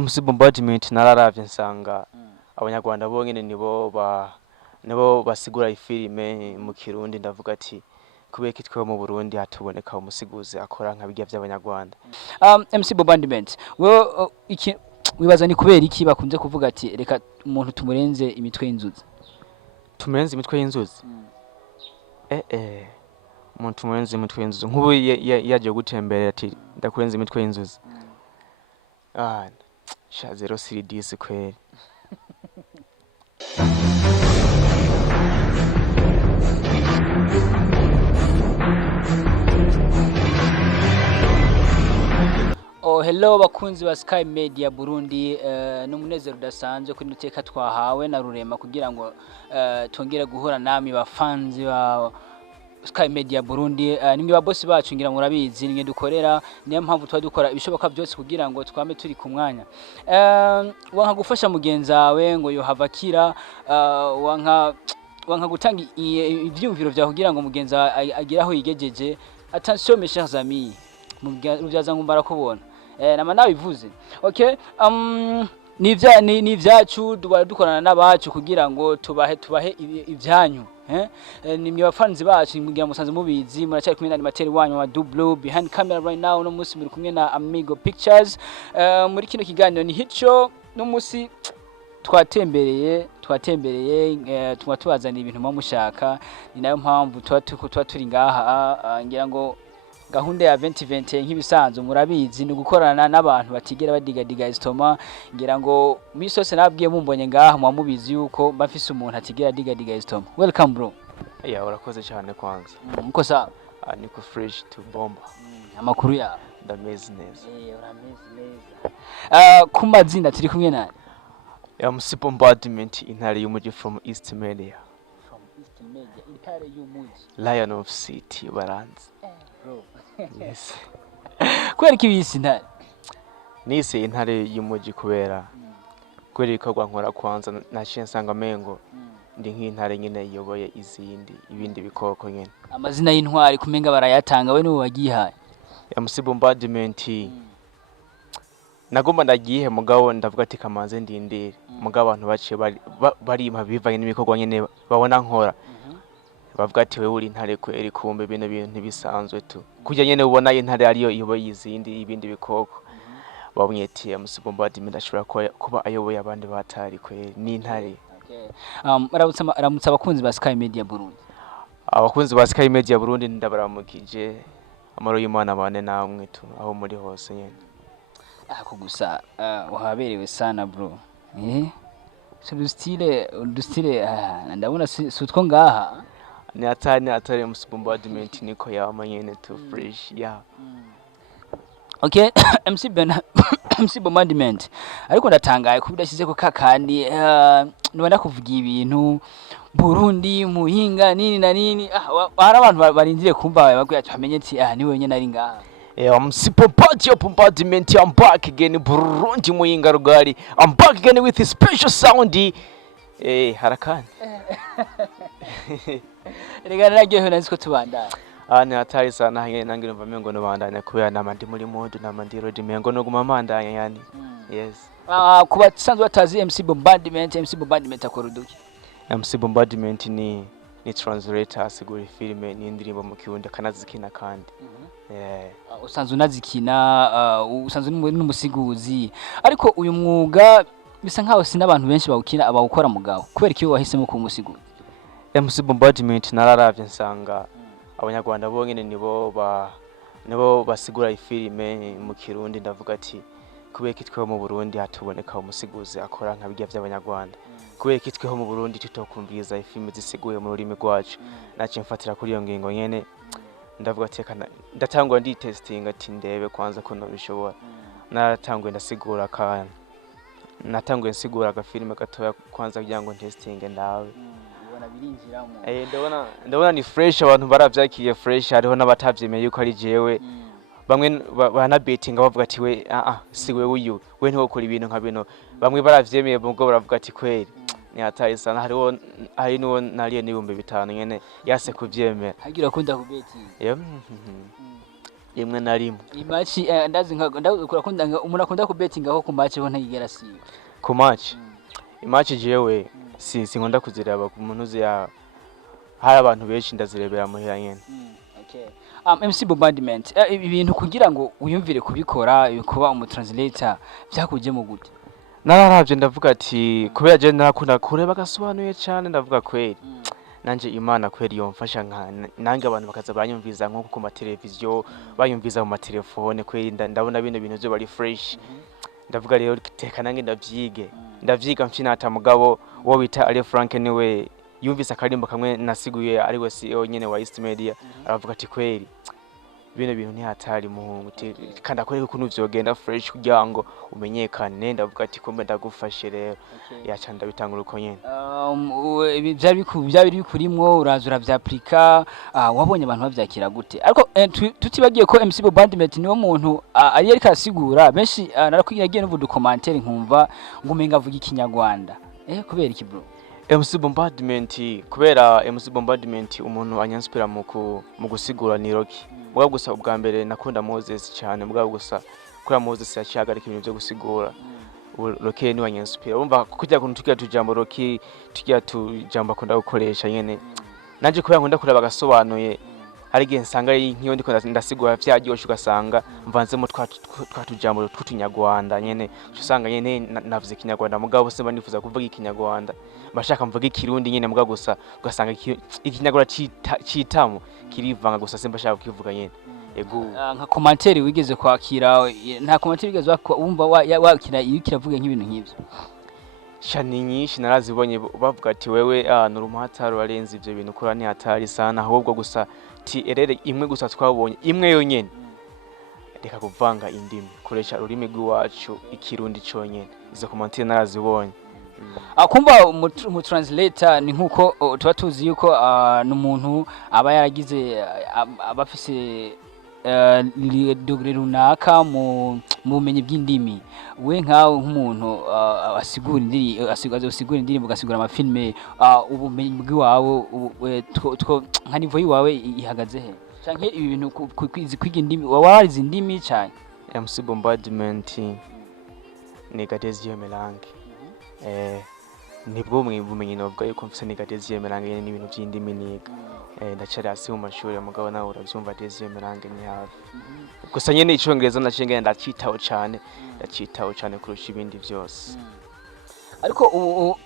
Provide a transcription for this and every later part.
MC Bombardment nararavye nsanga abanyarwanda bonyene nibo basigura ifilime mu Kirundi ndavuga ati kubera kitwe mu Burundi hatuboneka umusiguzi akora nka bijya by'abanyarwanda. MC Bombardment iki wibaza ni kubera iki bakunze kuvuga ati reka umuntu tumurenze imitwe y'inzuzi? Tumurenze imitwe y'inzuzi? Umuntu tumurenze imitwe y'inzuzi nk'ubu yaje gutembera ati ndakurenze imitwe y'inzuzi. Sha 03 kweli. Hello bakunzi ba Sky Media Burundi, n'umunezero udasanzwe kuri nuteka twahawe na Rurema kugira ngo tongere guhura nami bafanzi ba Sky Media Burundi. Nimwe babosi bacu ngira murabizi nimwe dukorera, niyo mpamvu twa dukora ibishoboka byose kugira ngo twame turi ku mwanya. Wanka gufasha mugenzi wawe ngo yohavakira, wanka gutanga ivyumviro vya kugira ngo mugenzi agira aho yigejeje. Attention mes chers amis, mubyaza ngumbara kubona nama nabivuze. Okay, ni vyacu dukorana n'abacu kugira ngo tubahe ivyanyu. Nimwe bafanzi bacu mugira musanze mubizi, muracyari kumwe na animateur wanyu wa Dublo behind camera right now. No musi muri kumwe na Amigo Pictures. Muri kino kiganiro ni hico no musi twatembereye tubazana ibintu mushaka, ni nayo mpamvu tuba turi ngaha. Ngira ngo gahunda ya 2020 nk'ibisanzwe murabizi ni gukorana n'abantu batigera badigadiga istoma. Ngira ngo misose nabwiye mumbonye ngaha mubizi yuko bafise umuntu atigera digadiga istoma. Welcome bro. Yeah, urakoze cyane kwanza. Muko sawa? Niko fresh to bomba. Amakuru ya ndameze neza. Urameze neza. Ku mazina turi kumwe naye. MC Bombardment intare y'umuji from East Media. From East Media intare y'umuji. Lion of City Baranzi. Bro. Yes. Kweri kibisi intare. Nise intare y'umuji kubera ibikorwa nkora kwanza naciye nsanga mengo ndi nk'intare nyine iyoboye izindi ibindi bikoko nyine. Amazina y'intwari kumenga barayatanga, we niwe wagihaye? MC Bombardment nagomba ndagiye mugabo ndavuga ati kamanze ndindire mugabo abantu baciye bari bivanye n'ibikorwa nyine babona nkora. Bavuga ati wewe uri intare kweri, kumbe bino bintu ntibisanzwe tu kujya nyene ubona intare ariyo iyoboye izindi ibindi bikoko. Babonye ati MC Bombardment ashobora kuba ayoboye abandi batari kweri ni intare. Aramutsa abakunzi ba Sky Media Burundi. Abakunzi ba Sky Media Burundi ndabaramukije, amaro y'Imana bane namwe tu aho muri hose nyene. Ako gusa wahaberewe sana bro. So dustile ndabona sutko ngaha ni atari MC Bombardment niko yama nyene tu fresh ya. Okay. MC Bombardment ariko ndatangaye kubidashize ko kakandi nubona kuvuga ibintu Burundi muhinga nini na nini. Hari abantu barindire kumva bagwe amenye ati ni wenyene ari ngaha. MC Bombardment, I'm back again Burundi muhinga rugari. I'm back again with a special sound. Harakani. Regana nagiye naziko tubandana. Ni hatari sana hanye nangira mva mengo no bandanya kubera namandi muri mode namandi road mengo no guma mandanya yani. Yes. Kuba sanzwe batazi MC Bombardment akora uduki. MC Bombardment ni translator, asigura filime n'indirimbo mu Kirundi kanazikina kandi. Usanzwe unazikina, usanzwe n'umusiguzi, ariko uyu mwuga bisa nkaho sina abantu benshi bawukina abawukora mugabo kubera iki wahisemo ku musiguzi? MC Bombardment nararavye nsanga abanyarwanda bonyene nibo basigura ifilime mu Kirundi ndavuga ati kubera kitwe mu Burundi hatuboneka umusiguzi akora nka bijya by'abanyarwanda. Kubera kitwe mu Burundi tutokumviriza ifilime zisiguye mu rurimi rwacu. Naci mfatira kuri iyo ngingo nyene ndavuga ati ndatangwa ndi testing ati ndebe kwanza ko nabishobora. Natangwe nsigura agafilime gatoya kwanza kugira ngo testing ndawe. Ndabona ni fresh, abantu baravyakiye fresh. Hariho n'abatavyemeye yuko ari jewe, bamwe bana betting bavuga ati we siwe uyu we ntiwo kuri ibintu nka bino. Bamwe baravyemeye ubwo baravuga ati kweri ni hatari sana. Hari nuwo nariye n'ibihumbi 5 nyene yase kuvyemera. Hagira kunda kubeti. rimwe na rimwe imachi ndazi ndakunda umuntu akunda kubetingaho ku match ho ntayigera siba ku match imatch jewe sinkunda kuzireba ku muntu uziya hari abantu benshi ndazirebera muhira nyene. Okay. MC Bombardment ibintu kugira ngo uyumvire kubikora kuba umutranslator byakuje mu gute? Nararavye ndavuga ati kubera je nakunda kureba Agasobanuye cyane ndavuga kweri nanje Imana kweri yomfasha nange abantu bakaza banyumviza nko ku mateleviziyo bayumviza mu matelefone kweri ndabona bino bintu byo bari fresh. Ndavuga rero teka nange ndavyiga mfinata mugabo wo bita Ali Frank niwe yumvise akarimbo kamwe nasiguye ari we CEO nyene wa East Media aravuga ati kweri bino bintu ni hatari muhungu kanda kwereka ukuntu vyogenda fresh kugira ngo umenyekane. Ndavuga ati kombe ndagufashe rero yaca ndabitangura uko nyene. Byari bikurimwo urazura vyaplika wabonye abantu bavyakira gute? Ariko tutibagiye ko MC Bombardment niwo muntu ariko asigura benshi narakwigiye n'uvudu commentaire nkumva ngumenga avuga ikinyarwanda kubera iki bro? MC Bombardment kubera MC Bombardment umuntu anyanspira mu gusigura ni Rocky. Mugabo gusa ubwa mbere nakunda Moses cyane mugabo gusa kuri Moses yacihagarika ibintu byo gusigura. Rocky ni wanyanspira. Urumva kujya kuntu tukiya tujambo Rocky tukiya tujambo akunda gukoresha nyene. Nanje kubera nkunda kureba Agasobanuye hari gihe nsanga nkiyo ndiko ndasigura vyaryoshe ugasanga mvanzemo twatujambo tw'utunyarwanda nyene usanga nyene navuze ikinyarwanda mugabo se banifuza kuvuga ikinyarwanda bashaka mvuga ikirundi nyene mugabo gusa ugasanga ikinyarwanda citamo kirivanga gusa se mbashaka kukivuga nyene. Ego nka commentaire wigeze kwakira nta commentaire wigeze wumva wakira iyo kiravuga nk'ibintu nk'ivyo? Shani nyinshi narazibonye bavuga ati wewe nurumuhatari warenze ivyo bintu kora ni hatari sana ahubwo gusa ti erere imwe gusa twabonye imwe yonyene reka kuvanga indimi koresha ururimi rw'iwacu ikirundi cyonyene. Izo commentaire narazibonye. Akumva mu translator ni nkuko tuba tuzi yuko n'umuntu aba yaragize abafise degré runaka mu bumenyi bw'indimi. We nkawe nk'umuntu asigura indirimbo ugasigura amafilme ubumenyi bw'iwawe nka niveau yiwawe ihagaze he canke ibi bintu kwiga indimi warize indimi cyane? MC Bombardment negatezi yemelange nibwo bumenyi novuga yuko mfise negatezi yemelange n'ibintu by'indimi niga ndacari hasi mu mashuri mugabo nawe uravyumva dezi yemelange ni hafi gusa nyene icongereza nacengene ndacitaho cyane kurusha ibindi byose. Ariko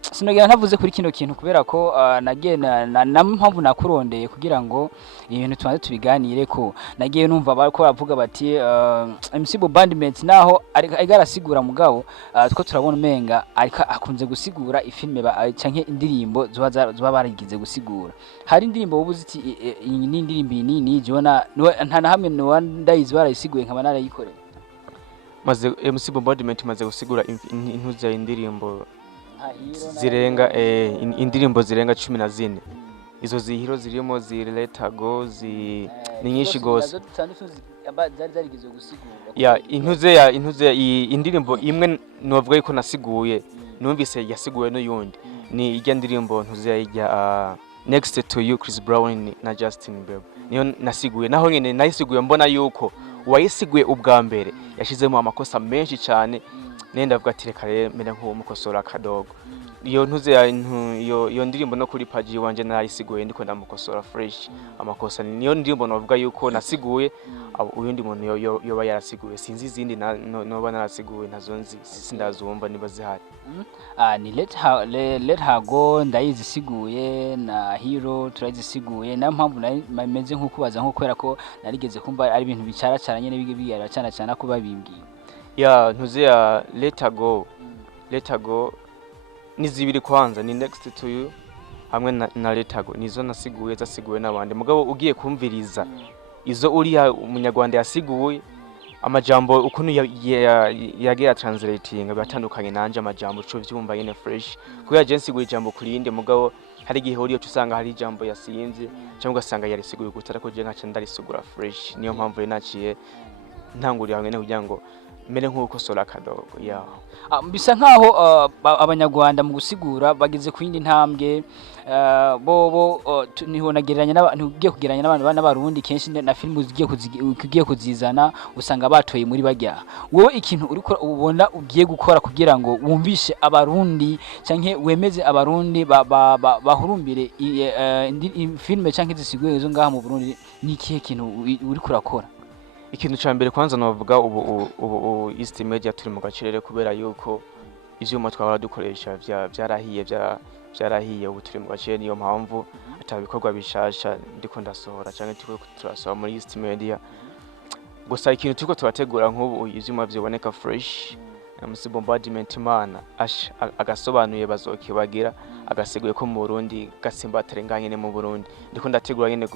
sinogira ntavuze kuri kino kintu kubera ko nagiye na mpamvu nakurondeye kugira ngo ibintu tubanze tubiganire ko nagiye numva bariko bavuga bati MC Bombardment naho arigarasigura mugabo two turabona umenga ariko akunze gusigura ifilme canke indirimbo zuba barigize gusigura. Hari indirimbo ubuzi iti iyi ni indirimbo nini jona nta na hamwe no ndayizi barayisiguye nkaba narayikoreye maze MC Bombardment maze gusigura intuza indirimbo zirenga indirimbo zirenga 14. Izo zihiro zirimo Let Go ni nyinshi gose zarigeze gusigura. Ya intuze indirimbo imwe novuga yuko nasiguye numvise yasiguwe no yundi ni ijya ndirimbo ntuze ya Next to You Chris Brown na Justin Bieber niyo nasiguye naho nyene nayisiguye mbona yuko wayisiguye ubwa mbere yashizemo amakosa menshi cyane nenda avuga ati reka rero mera nko mukosora akadogo. Iyo ntuze iyo ndirimbo no kuri page wanje narayisiguye ndiko ndamukosora fresh amakosa niyo ndirimbo navuga yuko nasiguye uyundi muntu yoba yarasiguye sinzi izindi no banarasiguye nazo nzi sindazumva niba zihari. Ni Let Her Go ndayizisiguye na Hero turayizisiguye na mpamvu nameze nko kubaza nko kwera ko narigeze kumva ari ibintu bicara cyane nyene bigara cyane ko babimbwiye. Ya ntuze ya Let Her Go ni zibiri kwanza ni Next to You hamwe na Let Her Go nizo nasiguye zasiguwe nabandi mugabo ugiye kumviriza izo uriya umunyarwanda yasiguye amajambo ukuntu yagira translating batandukanye nanje amajambo cyo vyumva yene fresh kuya je nsiguye ijambo kurinde mugabo hari gihe uriyo tusanga hari ijambo yasinze cyangwa ugasanga yarisiguye gutara ko je nkaca ndarisugura fresh niyo mpamvu naciye ntangurira hamwe kugira ngo mere nk'ukosora akadogo ya bisa nkaho abanyarwanda mu gusigura bageze ku yindi ntambwe bobo niho nagereranya n'abantu ugiye kugereranya n'abantu n'abarundi kenshi na film ugiye kuzizana usanga batoye muri bajya wowe ikintu uriko ubona ugiye gukora kugira ngo wumvishe abarundi canke wemeze abarundi bahurumbire filme canke zisiguye zo ngaha mu Burundi ni ikihe kintu uriko urakora? ikintu ca mbere kwanza novuga ubu East Media turi mu gacirere kubera yuko ivyuma twahora dukoresha vyarahiye ubu turi mu gacirere niyo mpamvu atabikorwa bishasha ndiko ndasohora canke turasohora muri East Media gusa ikintu turiko turategura nk'ubu ivyuma vyoboneka fresh MC Bombardment mana agasobanuye bazokibagira agaseguye ko mu Burundi gasimbatare nganye mu Burundi ndiko ndategura nyene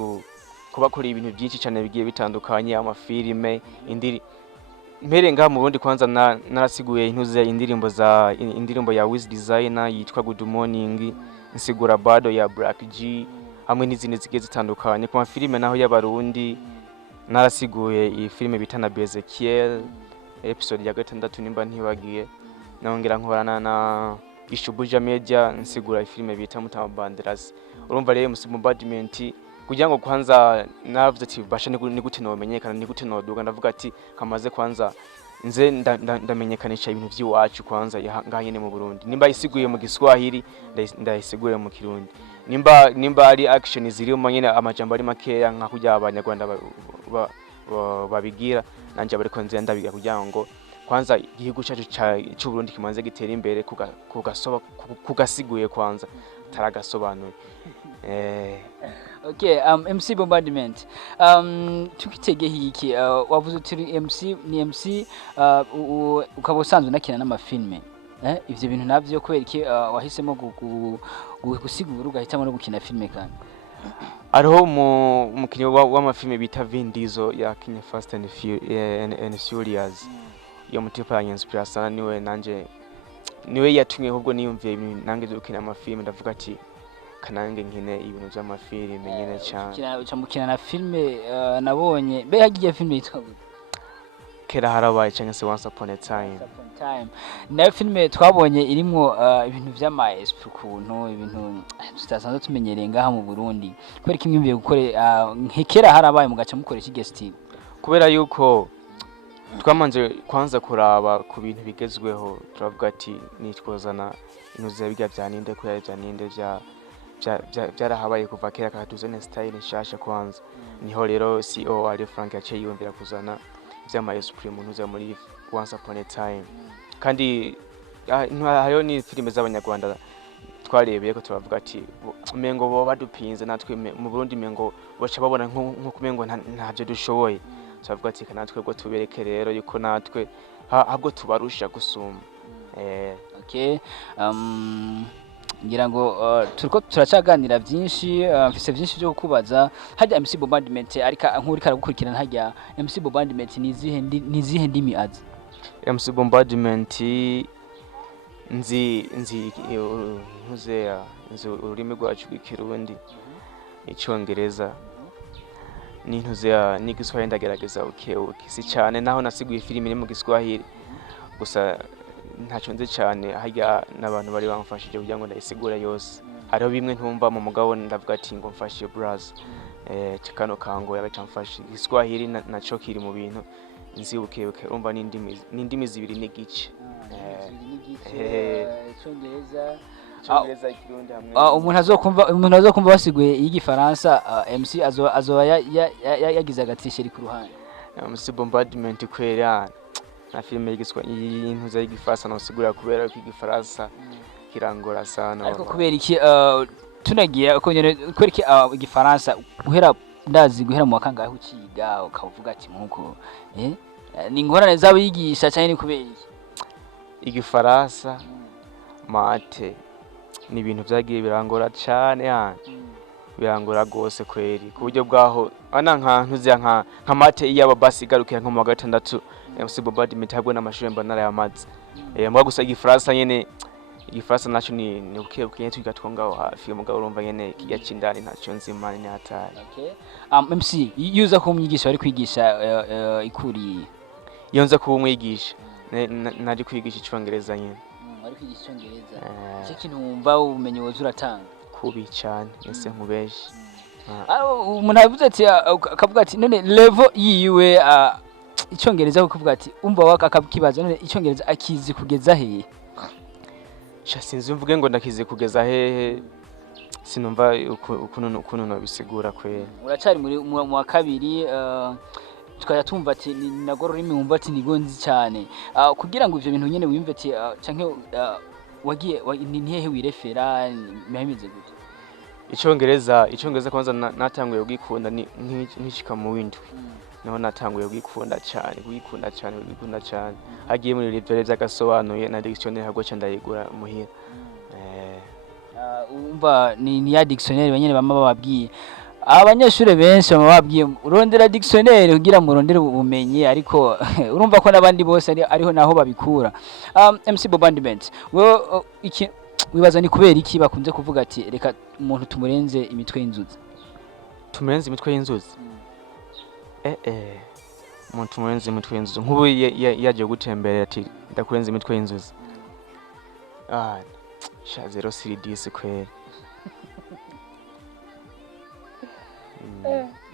kuba kuri ibintu byinshi cyane bigiye bitandukanye amafilime mbere ngaha mu Burundi kwanza narasiguye intuze indirimbo ya Wiz Designer yitwa Good Morning Asigura bado ya Black G hamwe n'izindi zigiye zitandukanye ku mafilime naho y'abarundi narasiguye iyi filime bitana Bezekiel episode ya 6 nimba ntibagiye nongera nkorana na Ishubuja Media nsigura ifilime bita Mutama Banderas urumva rero MC Bombardment kugira ngo kwanza navuze ati basha ni gute no menyekana ni gute no duga ndavuga ati kamaze kwanza nze ndamenyekanisha ibintu by'iwacu kwanza ngahanye mu Burundi nimba isiguye mu Giswahili ndayisigure mu Kirundi nimba ari action zirimo nyene amajambo ari makeya nka kujya abanyarwanda babigira nanje bariko nze ndabiga kugira ngo kwanza igihugu cyacu cy'u Burundi kimanze gitera imbere kugasiguye kwanza taragasobanuye Okay, MC Bombardment. Tukitege hiki wavuze turi MC ukaba usanzwe nakina n'amafilme. Ivyo bintu navyo kubera iki wahisemo gusigura ugahitamo no gukina filme kandi. Ariho mukinyi w'amafilme bita Vin Diesel ya Kenya Fast and Furious. Yo mutipa ya inspiration niwe yatumye ahubwo niyumviye ibintu nange zo gukina amafilme ndavuga ati kanange nkine ibintu by'amafilme nyene cyane mukina na filme nabonye be hagiye filme yitwa Kera harabaye cyangwa se Once Upon a Time na filme twabonye irimo ibintu by'ama esprit kuntu ibintu tutasanzwe tumenyereye ngaha mu Burundi kubera kimwe mbiye gukore nkekera harabaye mu gace mukoresha guest kubera yuko twamanje kwanza kuraba ku bintu bigezweho turavuga ati nitwozana inuze biga byaninde ko byaninde byarahabaye kuva kera katuzene style nshasha kwanza niho rero CEO ari Frank yaciye yumvira kuzana by'ama esprit mu ntuze muri Once Upon a Time kandi hariho ni filime z'abanyarwanda twarebeye ko turavuga ati umengo bo badupinze natwe mu Burundi mengo baca babona nko kumengo ntavyo dushoboye turavuga ati kanatwe bwo tubereke rero yuko natwe ahubwo tubarusha gusuma okay ngira ngo turiko turacaganira byinshi mfise byinshi byo kukubaza hajya MC Bombardment arika nkurika gukurikirana hajya MC Bombardment nizihe ndimi azi MC Bombardment nzi ntuzeya nzi ururimi rwacu rw'ikirundi icyongereza n'intuzeya n'igiswahili ndagerageza si cyane naho nasiguye filime iri mu Giswahili gusa ntacyo nzi cyane hajya n'abantu bari bamfashije kugira ngo ndayisigure yose hariho bimwe ntumva mu mugabo ndavuga ati ngo mfashe bras kano kango yagacamfashe Giswahili naco kiri mu bintu nzibuke urumva n'indimi zibiri n'igice Icyongereza ikirundi hamwe umuntu azokumva basiguye y'Igifaransa MC azoba yagize agatisheri ku ruhande MC Bombardment kwera na filime y'intuza y'Igifaransa no sigura kubera ko Igifaransa kirangora sana ariko kubera iki tunagiye kubera iki Igifaransa guhera mu wakangahe uciga ukavuga ati nkuko ni ingorane z'abigisha cyane ni kubera iki Igifaransa mate ni ibintu byagiye birangora cyane birangora gose kweri ku buryo bwaho ana nka mate y'aba basi garukira nko mu 6 MC Bombardment habwo n'amashuri mbonara y'amazi mwa gusa Igifaransa nyene Igifaransa naco ni ukiye tugatwongaho hafi umugabo urumva nyene kijya cindani ntaco nzimana ni hatari okay MC yuza ko umyigisha bari kwigisha ikuri iyo nza kuba umwigisha nari kwigisha icongereza nyene. Wari kwigisha icongereza. Icyo kintu wumva ubumenyi woza uratanga kubi cyane ese nkubeshi. Umuntu avuze ati akavuga ati none level yiwe icongereza kuvuga ati umva waka akakibaza none icongereza akizi kugeza hehe? Sinzi mvuge ngo ndakize kugeza hehe, sinumva ukuntu no bisigura kwe. Uracari mu wa kabiri tukaya tumva ati nagorora imyumva ati nigonzi cyane kugira ngo ivyo bintu nyene wimve ati canke wagiye ni hehe wirefera bimeze gute? Icongereza kwanza natanguye kugikunda nkishika mu windwi. Naho natanguye kugikunda cyane hagiye muri rivyo vy'agasobanuye na dictionnaire hago cha ndayigura muhira. Umva ni ya dictionnaire banyene bama bababwiye abanyeshure benshi bama babwiye urondera dictionnaire kugira mu rondera ubumenyi ariko urumva ko nabandi bose ariho naho babikura. MC Bombardment we iki wibaza ni kubera iki bakunze kuvuga ati reka umuntu tumurenze imitwe y'inzuzi? Tumurenze imitwe y'inzuzi? Umuntu tumurenze imitwe y'inzuzi nk'ubu yaje gutembera ati ndakurenze imitwe y'inzuzi. Sha 0 kweli.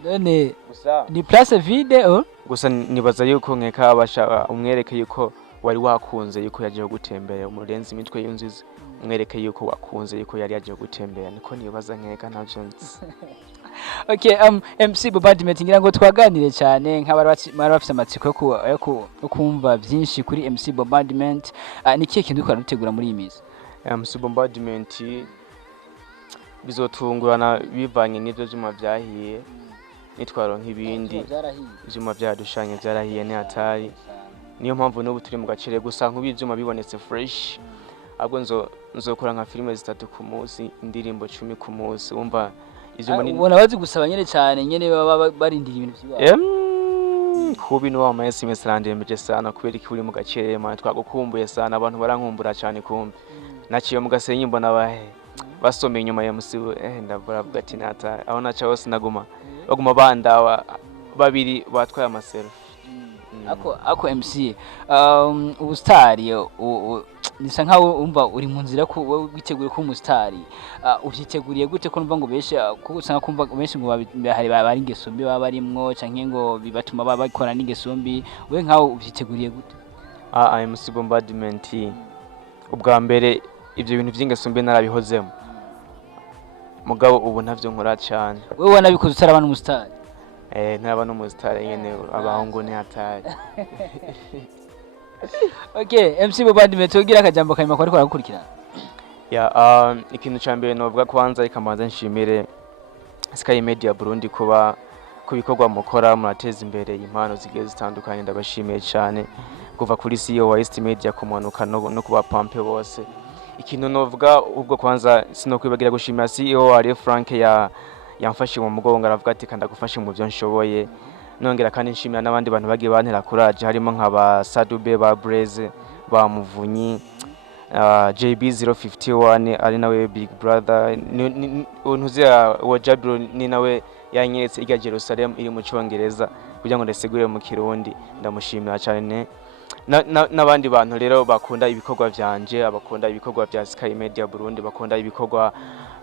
None ni place vide gusa nibaza yuko nkeka abasha umwereke yuko wari wakunze yuko yaje gutembera umurenze imitwe y'inzuzi, umwereke yuko wakunze yuko yari yaje gutembera, niko nibaza nkeka ntavyo nzi. Okay, MC Bombardment ngira ngo twaganire cyane nk'abari bafite amatsiko yo kumva byinshi kuri MC Bombardment. Ni kihe kintu ukora dutegura muri iyi minsi? MC Bombardment bizotungurana bivanye n'ivyo vyuma vyahiye nitwaro nk'ibindi vyuma vyadushanye vyarahiye ni hatari. Niyo mpamvu n'ubu turi mu gacire gusa nk'ubivyuma bibonetse fresh. Ahubwo nzokora nka filime 3 ku munsi, indirimbo 10 ku munsi. Umva ivyuma ni ubona bazi gusaba nyene cyane nyene baba barindira ibintu by'iwabo. Kubi no wa SMS randembeje sana kubera iki uri mu gacire man twagukumbuye sana abantu barankumbura cyane kumbe. Naciye mu gasenyi mbona basomye inyuma ya musibu ndabura ati nata aho naca hose naguma bandawa babiri batwaye amasero. Ako MC ubustari nisa nkaho umva uri mu nzira ko witeguye ko umustari uvyiteguriye gute ko numva ngo beshe kuko usanga kumva benshi ngo bari ingesombi baba barimwo canke ngo bibatuma bakora n'ingesombi we nkaho uvyiteguriye gute? MC Bombardment ubwa mbere ivyo bintu vy'ingesombi narabihozemo mugabo ubu ntavyo nkora cyane. Wewe wanabikoze utaraba n'umustari? Ntaba n'umustari nyene abahungu ni hatari. Okay, MC Bombardment ugira akajambo kanyuma ko ariko aragukurikirana. Ikintu cyambere novuga kwanza ikamanza nshimire Sky Media Burundi kuba kubikorwa mukora murateza imbere impano zigiye zitandukanye, ndabashimiye cyane kuva kuri CEO wa East Media kumanuka no kuba pampe bose. Ikintu novuga ubwo kwanza sinokwibagira gushimira CEO ari Frank yamfashe mu mugongo aravuga ati kanda gufasha mu byo nshoboye. Nongera kandi nshimira n'abandi bantu bagiye bantera courage harimo nk'aba Sadube ba Breze ba Muvunyi JB 051 ari nawe Big Brother untuze wa Jabiro ni nawe yanyeretse ijya Jerusalem iri mu Cyongereza kugira ngo ndasigure mu Kirundi. Ndamushimira cyane n'abandi bantu rero bakunda ibikorwa vyanje, abakunda ibikorwa vya Sky Media Burundi, bakunda ibikorwa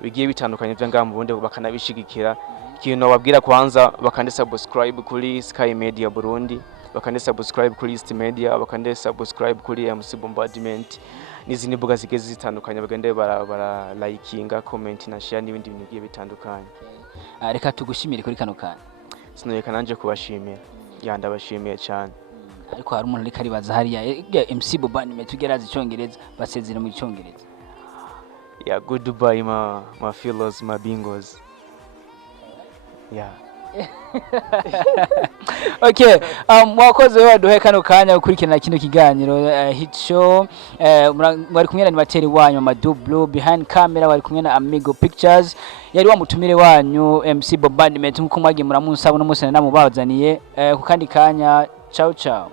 bigiye bitandukanye vya ngamu Burundi bakanabishigikira. Ikintu wabwira kwanza bakande subscribe kuri Sky Media Burundi, bakande subscribe kuri East Media, bakande subscribe kuri MC Bombardment n'izindi mbuga zigiye zitandukanye bagende bara likinga, comment na share n'ibindi bintu bigiye bitandukanye. Reka tugushimire kuri kano kana. Sinureka nanje kubashimira. Ndabashimiye cyane. Ariko hari umuntu reka ribaza hariya MC Bombardment tugeraza icyongereza basezera mu cyongereza. Goodbye my fellows, my bingos. Okay, mwakoze waduhe kano kanya gukurikirana kino kiganiro hit show. Mwari kumwe na animateri wanyu Amadublo, behind camera wari kumwe na Amigo Pictures. Yari wamutumire wanyu MC Bombardment nkuko mwagiye muramunsaba no musana namubazaniye ku kandi kanya. Ciao ciao.